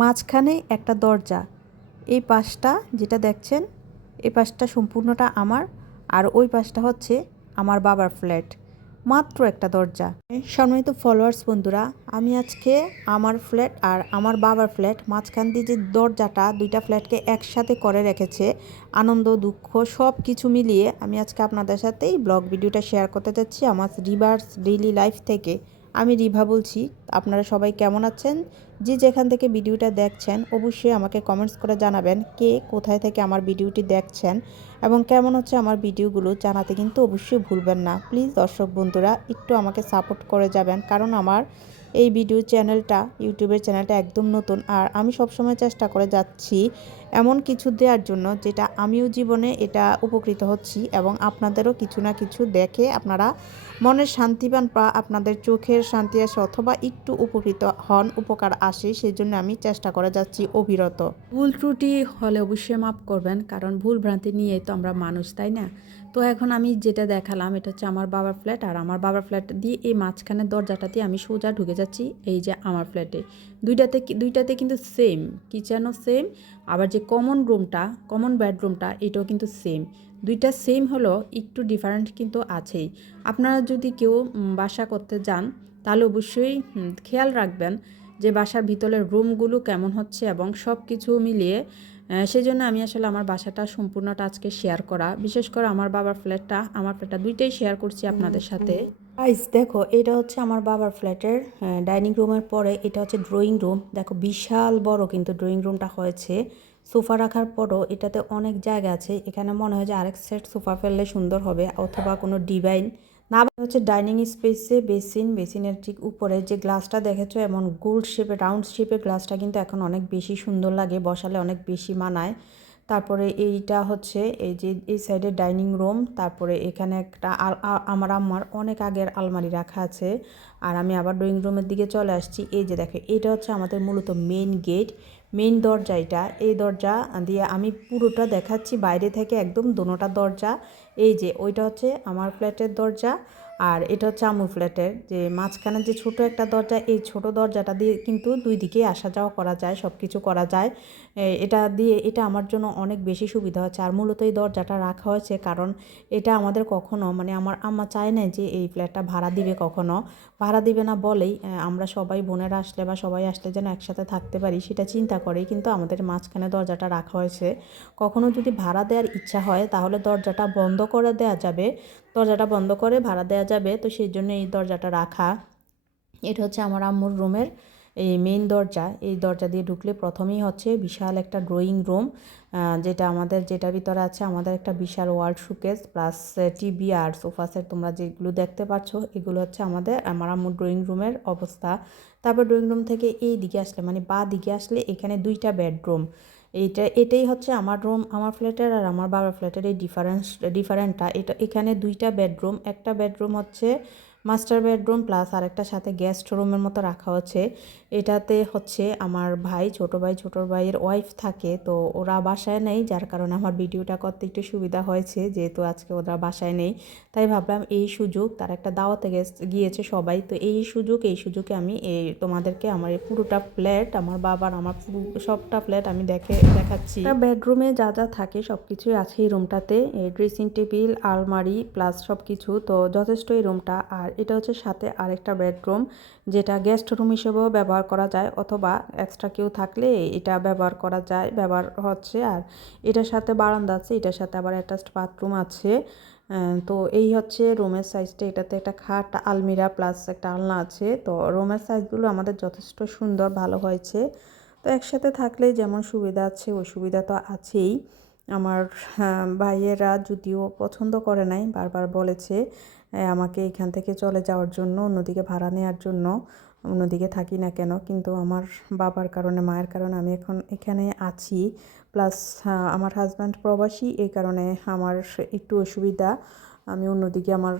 মাঝখানে একটা দরজা। এই পাশটা যেটা দেখছেন, এই পাশটা সম্পূর্ণটা আমার, আর ওই পাশটা হচ্ছে আমার বাবার ফ্ল্যাট। মাত্র একটা দরজা। সম্মানিত ফলোয়ার্স বন্ধুরা, আমি আজকে আমার ফ্ল্যাট আর আমার বাবার ফ্ল্যাট মাঝখান দিয়ে যে দরজাটা দুইটা ফ্ল্যাটকে একসাথে করে রেখেছে, আনন্দ দুঃখ সব কিছু মিলিয়ে আমি আজকে আপনাদের সাথে এই ব্লগ ভিডিওটা শেয়ার করতে যাচ্ছি আমার রিভার্স ডেইলি লাইফ থেকে। আমি রিভা বলছি। আপনারা সবাই কেমন আছেন? যে যেখান থেকে ভিডিওটা দেখছেন অবশ্যই আমাকে কমেন্টস করে জানাবেন কে কোথায় থেকে আমার ভিডিওটি দেখছেন এবং কেমন হচ্ছে আমার ভিডিওগুলো জানাতে কিন্তু অবশ্যই ভুলবেন না। প্লিজ দর্শক বন্ধুরা একটু আমাকে সাপোর্ট করে যাবেন, কারণ আমার এই ভিডিও চ্যানেলটা, ইউটিউবের চ্যানেলটা একদম নতুন, আর আমি সবসময় চেষ্টা করে যাচ্ছি এমন কিছু দেওয়ার জন্য যেটা আমিও জীবনে এটা উপকৃত হচ্ছি এবং আপনাদেরও কিছু না কিছু দেখে আপনারা মনের শান্তি পান বা আপনাদের চোখের শান্তি আসে অথবা একটু উপকৃত হন, উপকার আসে, সেই জন্য আমি চেষ্টা করে যাচ্ছি অবিরত। ভুল ত্রুটি হলে অবশ্যই মাফ করবেন, কারণ ভুল ভ্রান্তি নিয়েই তো আমরা মানুষ, তাই না? তো এখন আমি যেটা দেখালাম এটা হচ্ছে আমার বাবার ফ্ল্যাট, আর আমার বাবার ফ্ল্যাট দিয়ে এই মাঝখানের দরজাটা দিয়ে আমি সোজা ঢুকে যাচ্ছি এই যে আমার ফ্ল্যাটে। দুইটাতে কিন্তু সেম কিচেনও সেম, আবার যে কমন বেডরুমটা এটাও কিন্তু সেম। দুইটা সেম হলো, একটু ডিফারেন্ট কিন্তু আছেই। আপনারা যদি কেউ বাসা করতে যান তাহলে অবশ্যই খেয়াল রাখবেন যে বাসার ভিতরের রুমগুলো কেমন হচ্ছে এবং সব কিছু মিলিয়ে। সেই জন্য আমি আসলে আমার বাসাটা সম্পূর্ণটা আজকে শেয়ার করা, বিশেষ করে আমার বাবার ফ্ল্যাটটা, আমার ফ্ল্যাটটা দুইটাই শেয়ার করছি আপনাদের সাথে। গাইস দেখো, এটা হচ্ছে আমার বাবার ফ্ল্যাটের ডাইনিং রুমের পরে এটা হচ্ছে ড্রয়িং রুম। দেখো বিশাল বড় কিন্তু ড্রয়িং রুমটা হয়েছে। সোফা রাখার পরও এটাতে অনেক জায়গা আছে, এখানে মনে হয় যে আরেক সেট সোফা ফেললে সুন্দর হবে অথবা কোনো ডিভাইন না। হচ্ছে ডাইনিং স্পেসে বেসিনের ঠিক উপরে যে গ্লাসটা দেখেছো এমন গোল শেপে রাউন্ড শেপের গ্লাসটা কিন্তু এখন অনেক বেশি সুন্দর লাগে, বসালে অনেক বেশি মানায়। তারপরে এইটা হচ্ছে এই যে এই সাইডে ডাইনিং রুম, তারপরে এখানে একটা আমার অনেক আগের আলমারি রাখা আছে। আর আমি আবার ড্রয়িং রুমের দিকে চলে আসছি। এই যে দেখো, এটা হচ্ছে আমাদের মূলত মেইন গেট, মেইন দরজা এটা। এই দরজা দিয়ে আমি পুরোটা দেখাচ্ছি বাইরে থেকে একদম দোনোটা দরজা। এই যে ওইটা হচ্ছে আমার ফ্ল্যাটের দরজা, আর এটা হচ্ছে আম্মুর ফ্ল্যাটের যে মাঝখানে যে ছোট একটা দরজা, এই ছোট দরজাটা দিয়ে কিন্তু দুই দিকে আসা যাওয়া করা যায়, সব কিছু করা যায়। এটা দিয়ে এটা আমার জন্য অনেক বেশি সুবিধা হচ্ছে। আর মূলত এই দরজাটা রাখা হয়েছে কারণ এটা আমাদের কখনো মানে আমার আম্মা চায় না যে এই ফ্ল্যাটটা ভাড়া দিবে, কখনো ভাড়া দিবে না বলেই আমরা সবাই বোনেরা আসলে বা সবাই আসলে যেন একসাথে থাকতে পারি সেটা চিন্তা করেই কিন্তু আমাদের মাঝখানে দরজাটা রাখা হয়েছে। কখনো যদি ভাড়া দেওয়ার ইচ্ছা হয় তাহলে দরজাটা বন্ধ করে দেওয়া যাবে, দরজাটা বন্ধ করে ভাড়া দেওয়া যাবে, তো সেই জন্য এই দরজাটা রাখা। এটা হচ্ছে আমার আম্মুর রুমের এই মেইন দরজা। এই দরজা দিয়ে ঢুকলে প্রথমেই হচ্ছে বিশাল একটা ড্রয়িং রুম, যেটা আমাদের যেটার ভিতরে আছে আমাদের একটা বিশাল ওয়াল শোকেস প্লাস টিভি আর সোফা সেট তোমরা যেগুলো দেখতে পাচ্ছ এগুলো হচ্ছে আমার আম্মুর ড্রয়িং রুমের অবস্থা। তারপর ড্রয়িং রুম থেকে এই দিকে আসলে মানে বাঁ দিকে আসলে এখানে দুইটা বেডরুম। এটাই হচ্ছে আমার রুম, আমার ফ্ল্যাটের আর আমার বাবার ফ্ল্যাটের এই ডিফারেন্টটা এটা। এখানে দুইটা বেডরুম, একটা বেডরুম হচ্ছে মাস্টার বেডরুম প্লাস আরেকটা সাথে গেস্ট রুমের মতো রাখা হচ্ছে। এটাতে হচ্ছে আমার ভাই, ছোটো ভাইয়ের ওয়াইফ থাকে, তো ওরা বাসায় নেই, যার কারণে আমার ভিডিওটা করতে একটু সুবিধা হয়েছে, যেহেতু আজকে ওরা বাসায় নেই। তাই ভাবলাম এই সুযোগ, তার একটা দাওয়াতে গিয়েছে সবাই, তো এই সুযোগে আমি তোমাদেরকে আমার এই পুরোটা ফ্ল্যাট, আমার বাবার আমার পুরো সবটা ফ্ল্যাট আমি দেখাচ্ছি। বেডরুমে যা যা থাকে সব কিছুই আছে এই রুমটাতে, ড্রেসিং টেবিল, আলমারি প্লাস সব কিছু, তো যথেষ্ট এই রুমটা। আর এটা হচ্ছে সাথে আরেকটা বেডরুম যেটা গেস্ট রুম হিসেবেও ব্যবহার করা যায় অথবা এক্সট্রা কেউ থাকলে এটা ব্যবহার করা যায়, ব্যবহার হচ্ছে। আর এটার সাথে বারান্দা আছে, এটার সাথে আবার অ্যাটাচড বাথরুম আছে। তো এই হচ্ছে রুমের সাইজটা। এটাতে একটা খাট, আলমিরা প্লাস একটা আলনা আছে। তো রুমের সাইজগুলো আমাদের যথেষ্ট সুন্দর, ভালো হয়েছে। তো একসাথে থাকলে যেমন সুবিধা আছে ওই সুবিধা তো আছেই। আমার ভাইয়েরা যদিও পছন্দ করে নাই, বারবার বলেছে আমাকে এখান থেকে চলে যাওয়ার জন্য, অন্যদিকে ভাড়া নেওয়ার জন্য, অন্যদিকে থাকি না কেন, কিন্তু আমার বাবার কারণে মায়ের কারণে আমি এখন এখানে আছি। প্লাস আমার হাজব্যান্ড প্রবাসী, এই কারণে আমার একটু অসুবিধা। আমি অন্যদিকে আমার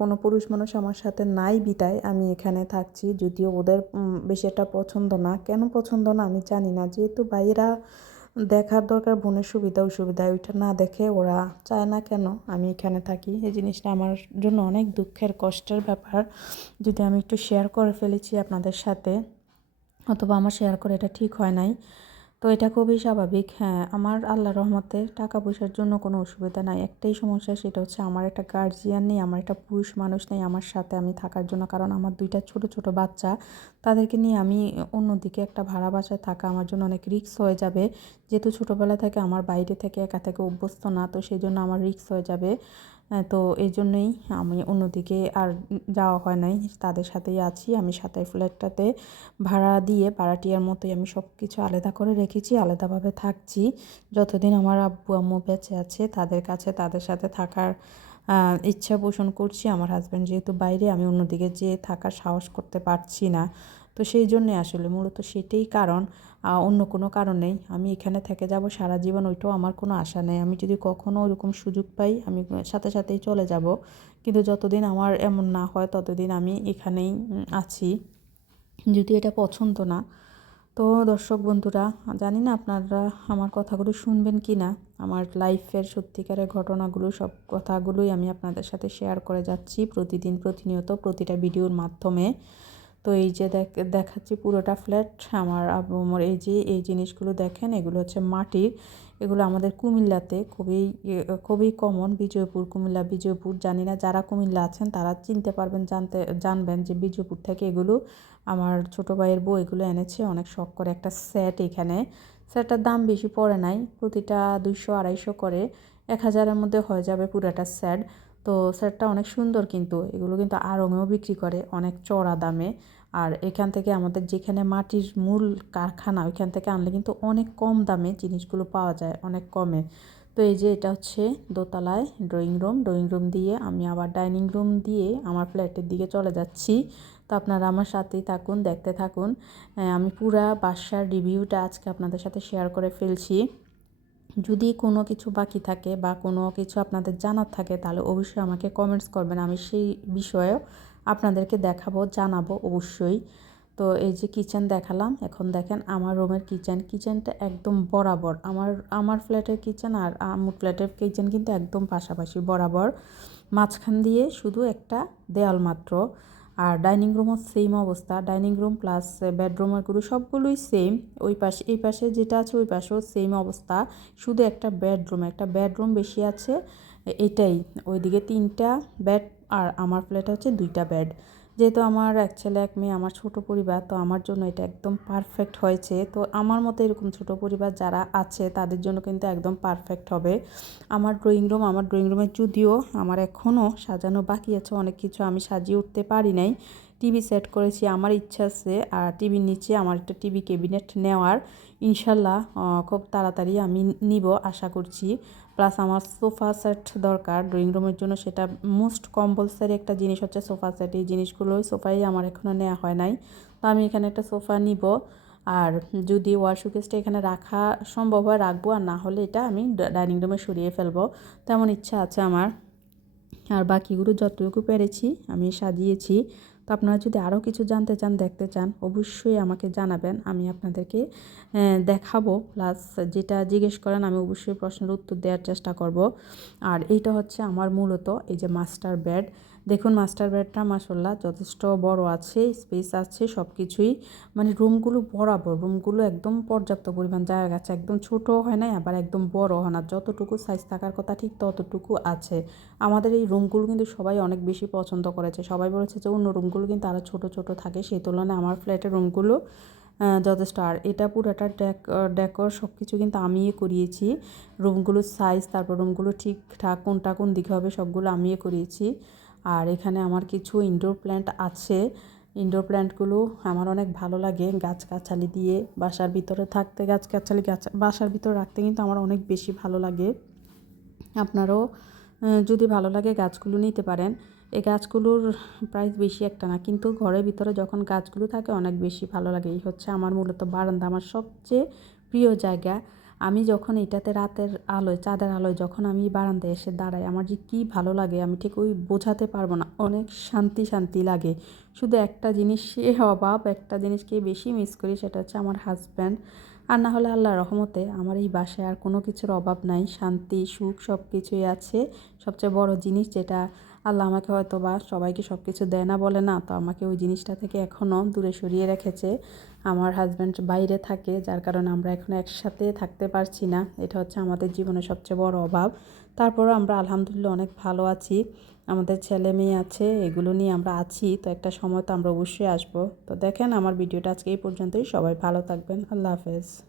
কোনো পুরুষ মানুষ আমার সাথে নাই বিদায় আমি এখানে থাকছি, যদিও ওদের বেশি একটা পছন্দ না। কেন পছন্দ না আমি জানি না, যেহেতু ভাইয়েরা দেখার দরকার বোনের সুবিধা অসুবিধা, ওইটা না দেখে ওরা চায় না কেন আমি এখানে থাকি। এই জিনিসটা আমার জন্য অনেক দুঃখের কষ্টের ব্যাপার, যদি আমি একটু শেয়ার করে ফেলেছি আপনাদের সাথে। অথবা আমার শেয়ার করে এটা ঠিক হয় নাই। তো এটা খুবই স্বাভাবিক। হ্যাঁ, আমার আল্লাহর রহমতে টাকা পয়সার জন্য কোনো অসুবিধা নাই। একটাই সমস্যা, সেটা হচ্ছে আমার একটা গার্জিয়ান নেই, আমার একটা পুরুষ মানুষ নেই আমার সাথে আমি থাকার জন্য। কারণ আমার ২টা ছোট, ছোট বাচ্চা, তাদেরকে নিয়ে আমি অন্যদিকে একটা ভাড়া বাসায় থাকা আমার জন্য অনেক রিস্ক হয়ে যাবে। যেহেতু ছোটোবেলা থেকে আমার বাইরে থেকে একা থেকে অভ্যস্ত না, তো সেজন্য আমার রিস্ক হয়ে যাবে। তো এইজন্যই আমি অন্যদিকে আর যাওয়া হয় নাই। তাদের সাথেই আছি। আমি সাথে ফ্ল্যাটটাতে ভাড়া দিয়ে ভাড়াটিয়ার মতোই আমি সব কিছু আলাদা করে রেখেছি, আলাদাভাবে থাকছি। যতদিন আমার আব্বু আম্মু বেঁচে আছে তাদের কাছে তাদের সাথে থাকার ইচ্ছা পোষণ করছি। আমার হাজব্যান্ড যেহেতু বাইরে, আমি অন্যদিকে যেয়ে থাকার সাহস করতে পারছি না। তো সেই জন্যে আসলে মূলত সেটাই কারণ, অন্য কোনো কারণ নেই। আমি এখানে থেকে যাব সারা জীবন, ওইটাও আমার কোনো আশা নেই। আমি যদি কখনও ওরকম সুযোগ পাই আমি সাথে সাথেই চলে যাব। কিন্তু যতদিন আমার এমন না হয় ততদিন আমি এখানেই আছি। যদিও এটা পছন্দ না। তো দর্শক বন্ধুরা, জানি না আপনারা আমার কথাগুলো শুনবেন কি না। আমার লাইফের সত্যিকারের ঘটনাগুলো, সব কথাগুলোই আমি আপনাদের সাথে শেয়ার করে যাচ্ছি প্রতিদিন, প্রতিনিয়ত, প্রতিটা ভিডিওর মাধ্যমে। তো এই যে দেখাচ্ছি পুরোটা ফ্ল্যাট আমার আব্বু আম্মুর। এই যে এই জিনিসগুলো দেখেন, এগুলো হচ্ছে মাটির। এগুলো আমাদের কুমিল্লাতে খুবই কমন। বিজয়পুর, কুমিল্লা বিজয়পুর, জানি না যারা কুমিল্লা আছেন তারা চিনতে পারবেন, জানবেন যে বিজয়পুর থেকে এগুলো আমার ছোটো ভাইয়ের বউ এগুলো এনেছে অনেক শখ করে। একটা সেট, এখানে সেটটার দাম বেশি পড়ে নাই, প্রতিটা 200-250 করে, 1000-এর মধ্যে হয়ে যাবে পুরাটা সেট। তো সেটটা অনেক সুন্দর, কিন্তু এগুলো কিন্তু আড়ঙেও বিক্রি করে অনেক চড়া দামে। আর এখান থেকে আমাদের যেখানে মাটির মূল কারখানা, ওইখান থেকে আনলে কিন্তু অনেক কম দামে জিনিসগুলো পাওয়া যায়, অনেক কমে। তো এই যে এটা হচ্ছে দোতলায় ড্রয়িং রুম দিয়ে আমি আবার ডাইনিং রুম দিয়ে আমার ফ্ল্যাটের দিকে চলে যাচ্ছি। তো আপনারা আমার সাথেই থাকুন, দেখতে থাকুন। আমি পুরা বাসার রিভিউটা আজকে আপনাদের সাথে শেয়ার করে ফেলছি। যদি কোনো কিছু বাকি থাকে বা কোনো কিছু আপনাদের জানার থাকে তাহলে অবশ্যই আমাকে কমেন্টস করবেন, আমি সেই বিষয়েও আপনাদেরকে দেখাবো, জানাবো অবশ্যই। তো এই যে কিচেন দেখালাম, এখন দেখেন আমার রুমের কিচেনটা একদম বরাবর। আমার ফ্ল্যাটের কিচেন আর আমার ফ্ল্যাটের কিচেন কিন্তু একদম পাশাপাশি বরাবর, মাঝখান দিয়ে শুধু একটা দেয়াল মাত্র। আর ডাইনিং রুমও সেম অবস্থা, ডাইনিং রুম প্লাস বেডরুমেরগুলো সবগুলোই সেম। ওই পাশে, এই পাশে যেটা আছে ওই পাশেও সেম অবস্থা, শুধু একটা বেডরুম বেশি আছে, এটাই। ওইদিকে 3টা বেড আর আমার ফ্ল্যাটে হচ্ছে 2টা বেড। যেহেতু আমার এক ছেলে এক মেয়ে, আমার ছোট পরিবার, তো আমার জন্য এটা একদম পারফেক্ট হয়েছে। তো আমার মতো এরকম ছোট পরিবার যারা আছে তাদের জন্য কিন্তু একদম পারফেক্ট হবে। আমার ড্রয়িং রুমের যদিও আমার এখনও সাজানো বাকি আছে, অনেক কিছু আমি সাজিয়ে উঠতে পারি নাই। টিভি সেট করেছি, আমার ইচ্ছা আছে আর টিভির নিচে আমার একটা টিভি ক্যাবিনেট নেওয়ার। ইনশাল্লাহ খুব তাড়াতাড়ি আমি নিব আশা করছি। প্লাস আমার সোফা সেট দরকার ড্রয়িং রুমের জন্য, সেটা মোস্ট কম্পালসারি একটা জিনিস হচ্ছে সোফা সেট। এই জিনিসগুলোই সোফাই আমার এখনও নেওয়া হয় নাই। তো আমি এখানে একটা সোফা নিব। আর যদি ওয়াল শোকেসটা এখানে রাখা সম্ভব হয় রাখবো, আর না হলে এটা আমি ডাইনিং রুমে সরিয়ে ফেলবো, তেমন ইচ্ছা আছে আমার। আর বাকিগুলো যতটুকু পেরেছি আমি সাজিয়েছি। তো আপনারা যদি আরও কিছু জানতে চান, দেখতে চান, অবশ্যই আমাকে জানাবেন, আমি আপনাদেরকে দেখাবো। প্লাস যেটা জিজ্ঞেস করেন আমি অবশ্যই প্রশ্নের উত্তর দেওয়ার চেষ্টা করব। আর এইটা হচ্ছে আমার মূলত এই যে মাস্টার বেড। দেখুন মাস্টার বেডটা মাশাআল্লাহ যথেষ্ট বড় আছে, স্পেস আছে, সব কিছুই। মানে রুমগুলো একদম পর্যাপ্ত পরিমাণ জায়গা আছে, একদম ছোটও হয় না আবার একদম বড় হয় না, যতটুকু সাইজ থাকার কথা ঠিক ততটুকু আছে। আমাদের এই রুমগুলো কিন্তু সবাই অনেক বেশি পছন্দ করেছে, সবাই বলেছে যে অন্য রুমগুলো কিন্তু আরও ছোট ছোট থাকে, সেই তুলনায় আমার ফ্ল্যাটের রুমগুলো যথেষ্ট। আর এটা পুরোটা ডেকর সব কিছু কিন্তু আমিই করিয়েছি, রুমগুলোর সাইজ, তারপর রুমগুলো ঠিকঠাক কোনটা কোন দিকে হবে সবগুলো আমিই করিয়েছি। আর এখানে আমার কিছু ইনডোর প্ল্যান্ট আছে, ইনডোর প্ল্যান্টগুলো আমার অনেক ভালো লাগে, গাছগাছালি দিয়ে বাসার ভিতরে থাকতে, বাসার ভিতরে রাখতে কিন্তু আমার অনেক বেশি ভালো লাগে। আপনারাও যদি ভালো লাগে গাছগুলো নিতে পারেন। এই গাছগুলোর প্রাইস বেশি একটা না, কিন্তু ঘরের ভিতরে যখন গাছগুলো থাকে অনেক বেশি ভালো লাগে। এই হচ্ছে আমার মূলত বারান্দা, আমার সবচেয়ে প্রিয় জায়গা। আমি যখন এটাতে রাতের আলোয়, চাঁদের আলোয় যখন আমি বারান্দায় এসে দাঁড়াই, আমার যে কী ভালো লাগে আমি ঠিক ওই বোঝাতে পারবো না, অনেক শান্তি শান্তি লাগে। শুধু একটা জিনিসের অভাব, একটা জিনিসকে বেশি মিস করি, সেটা হচ্ছে আমার হাজব্যান্ড। আর না হলে আল্লাহর রহমতে আমার এই বাসায় আর কোনো কিছুর অভাব নাই, শান্তি সুখ সব কিছুই আছে। সবচেয়ে বড় জিনিস যেটা আল্লাহ আমাকে হয়তো বা সবাইকে সব কিছু দেয় না বলে না, তো আমাকে ওই জিনিসটা থেকে এখনও দূরে সরিয়ে রেখেছে। আমার হাজব্যান্ড বাইরে থাকে, যার কারণে আমরা এখন একসাথে থাকতে পারছি না। এটা হচ্ছে আমাদের জীবনের সবচেয়ে বড় অভাব। তারপরও আমরা আলহামদুলিল্লাহ অনেক ভালো আছি। আমাদের ছেলে মেয়ে আছে, এগুলো নিয়ে আমরা আছি। তো একটা সময় তো আমরা অবশ্যই আসবো। তো দেখেন, আমার ভিডিওটা আজকে এই পর্যন্তই। সবাই ভালো থাকবেন। আল্লাহ হাফেজ।